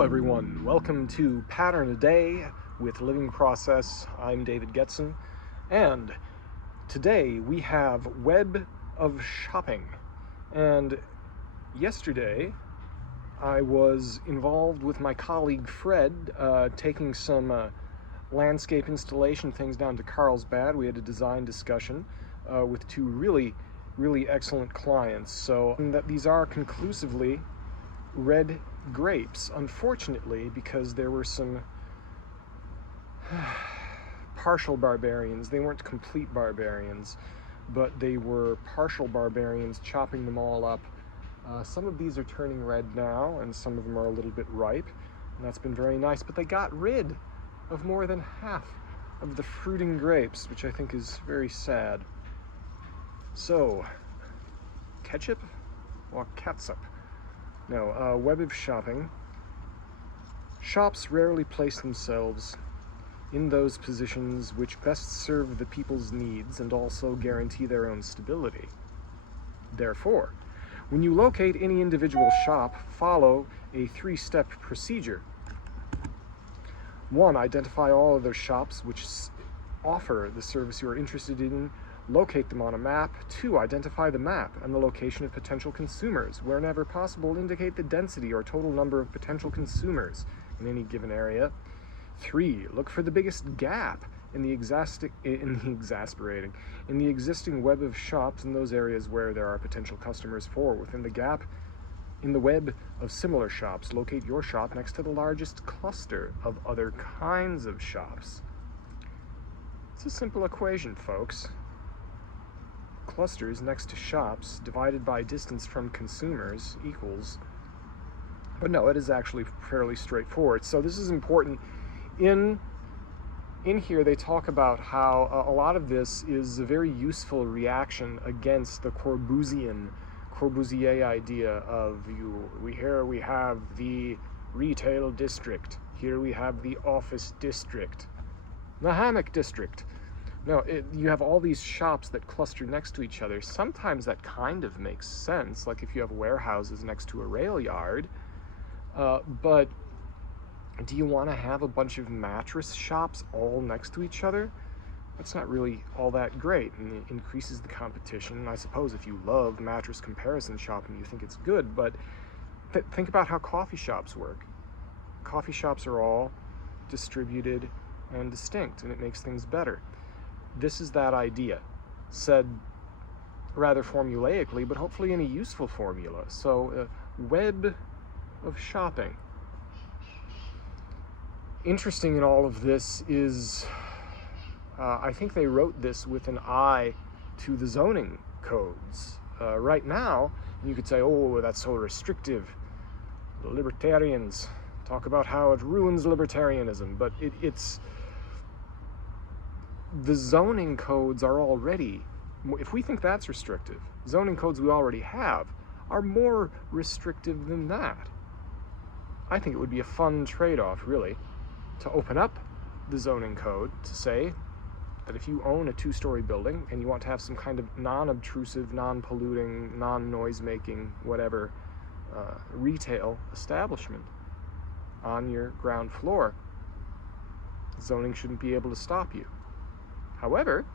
Hello everyone, welcome to Pattern a Day with Living Process. I'm David Getson, and today we have Web of Shopping. And yesterday I was involved with my colleague Fred taking some landscape installation things down to Carlsbad. We had a design discussion with two really excellent clients. So that these are conclusively red grapes, unfortunately, because there were some partial barbarians. They weren't complete barbarians, but they were partial barbarians, chopping them all up. Some of these are turning red now, and some of them are a little bit ripe, and that's been very nice, but they got rid of more than half of the fruiting grapes, which I think is very sad. So, ketchup or catsup? No, Web of Shopping. Shops rarely place themselves in those positions which best serve the people's needs and also guarantee their own stability. Therefore, when you locate any individual shop, follow a three-step procedure. 1. Identify all other shops which offer the service you are interested in. Locate them on a map. 2. Identify the map and the location of potential consumers. Wherever possible, indicate the density or total number of potential consumers in any given area. 3. Look for the biggest gap in the existing web of shops in those areas where there are potential customers. 4. Within the gap in the web of similar shops, locate your shop next to the largest cluster of other kinds of shops. It's a simple equation, folks. Clusters next to shops divided by distance from consumers equals, but no, it is actually fairly straightforward. So this is important. In here they talk about how a lot of this is a very useful reaction against the Corbusier idea of here we have the retail district, here we have the office district, the hammock district. No, you have all these shops that cluster next to each other. Sometimes that kind of makes sense, like if you have warehouses next to a rail yard. But do you want to have a bunch of mattress shops all next to each other? That's not really all that great, and it increases the competition. I suppose if you love mattress comparison shopping, you think it's good, but think about how coffee shops work. Coffee shops are all distributed and distinct, and it makes things better. This is that idea, said rather formulaically, but hopefully in a useful formula. So, web of shopping. Interesting in all of this is, I think they wrote this with an eye to the zoning codes. Right now, you could say, oh, that's so restrictive. The libertarians talk about how it ruins libertarianism, but it's the zoning codes are already, if we think that's restrictive, zoning codes we already have are more restrictive than that. I think it would be a fun trade-off, really, to open up the zoning code to say that if you own a 2-story building and you want to have some kind of non-obtrusive, non-polluting, non-noise-making, whatever, retail establishment on your ground floor, zoning shouldn't be able to stop you. However,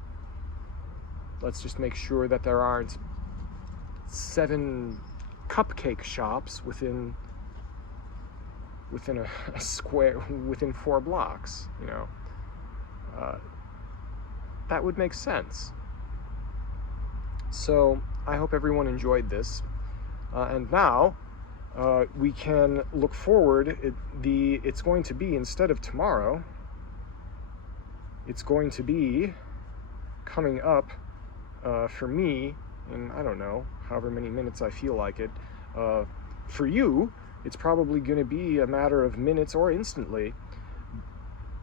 let's just make sure that there aren't 7 cupcake shops within a square, within 4 blocks, you know. That would make sense. So I hope everyone enjoyed this. And now we can look forward. It's going to be, instead of tomorrow, it's going to be coming up for me in, I don't know, however many minutes I feel like it. For you, it's probably going to be a matter of minutes or instantly.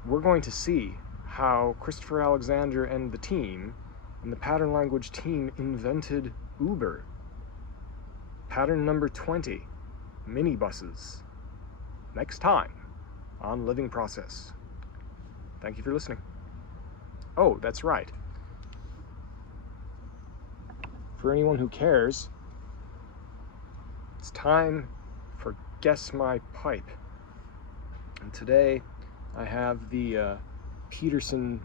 We're going to see how Christopher Alexander and the team, and the pattern language team, invented Uber. Pattern number 20, minibuses. Next time on Living Process. Thank you for listening. Oh, that's right. For anyone who cares, it's time for Guess My Pipe. And today I have the Peterson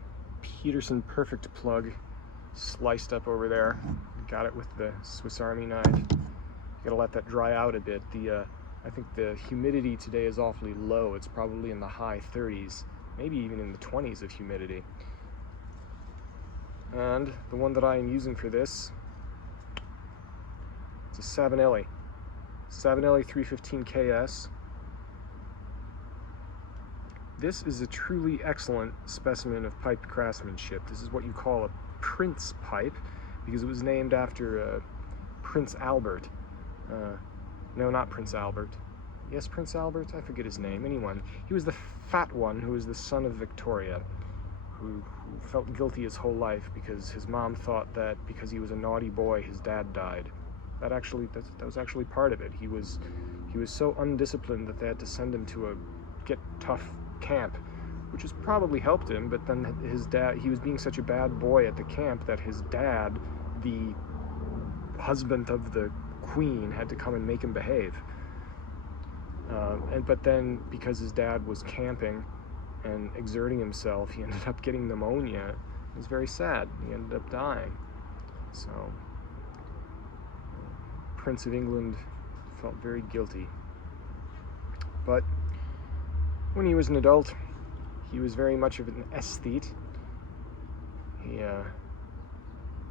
Perfect plug sliced up over there. Got it with the Swiss Army knife. Gotta let that dry out a bit. I think the humidity today is awfully low. It's probably in the high 30s, maybe even in the 20s of humidity. And the one that I am using for this, it's a Savinelli 315 KS. This is a truly excellent specimen of pipe craftsmanship. This is what you call a Prince pipe, because it was named after Prince Albert. No, not Prince Albert. Yes, Prince Albert? I forget his name. Anyone. He was the fat one who was the son of Victoria, who felt guilty his whole life because his mom thought that because he was a naughty boy, his dad died. That was actually part of it. He was so undisciplined that they had to send him to a get tough camp, which has probably helped him, but then he was being such a bad boy at the camp that his dad, the husband of the queen, had to come and make him behave. But then, because his dad was camping and exerting himself, he ended up getting pneumonia. It was very sad. He ended up dying. So, Prince of England felt very guilty. But when he was an adult, he was very much of an aesthete. He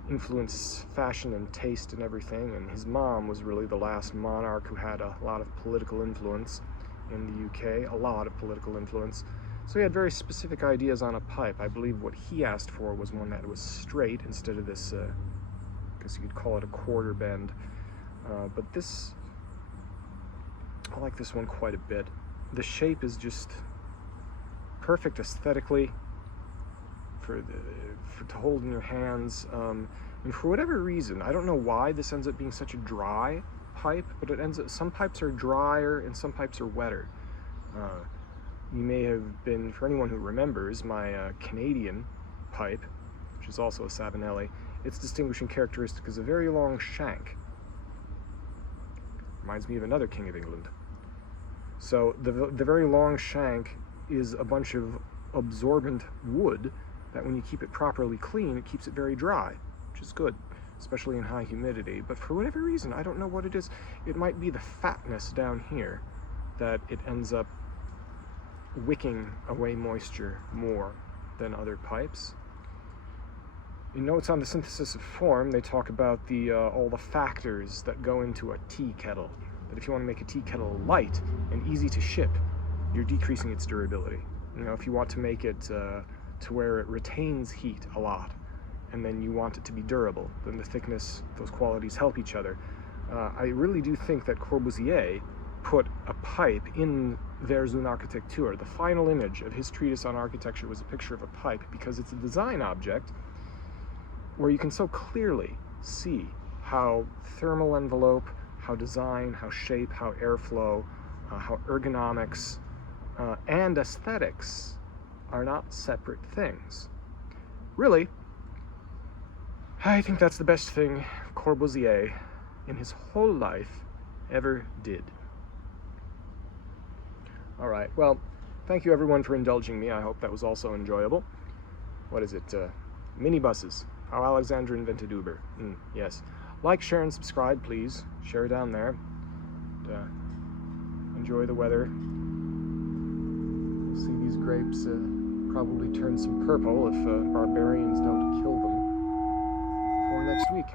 influenced fashion and taste and everything, and his mom was really the last monarch who had a lot of political influence in the UK, a lot of political influence. So he had very specific ideas on a pipe. I believe what he asked for was one that was straight instead of this, I guess you could call it a quarter bend. But this, I like this one quite a bit. The shape is just perfect aesthetically to hold in your hands, and for whatever reason, I don't know why this ends up being such a dry pipe, but some pipes are drier and some pipes are wetter. You may have been, for anyone who remembers, my Canadian pipe, which is also a Savinelli, its distinguishing characteristic is a very long shank. Reminds me of another King of England. So the very long shank is a bunch of absorbent wood that when you keep it properly clean, it keeps it very dry, which is good, especially in high humidity. But for whatever reason, I don't know what it is. It might be the fatness down here that it ends up wicking away moisture more than other pipes. In Notes on the Synthesis of Form, they talk about all the factors that go into a tea kettle. That if you want to make a tea kettle light and easy to ship, you're decreasing its durability. You know, if you want to make it to where it retains heat a lot, and then you want it to be durable, then the thickness, those qualities help each other. I really do think that Corbusier put a pipe in Vers une Architecture. The final image of his treatise on architecture was a picture of a pipe, because it's a design object where you can so clearly see how thermal envelope, how design, how shape, how airflow, how ergonomics, and aesthetics are not separate things. Really, I think that's the best thing Corbusier in his whole life ever did. All right, well, thank you everyone for indulging me. I hope that was also enjoyable. What is it? Minibuses. How Alexander invented Uber. Yes. Like, share, and subscribe, please. Share down there. And, enjoy the weather. You'll see these grapes probably turn some purple if barbarians don't kill them before next week.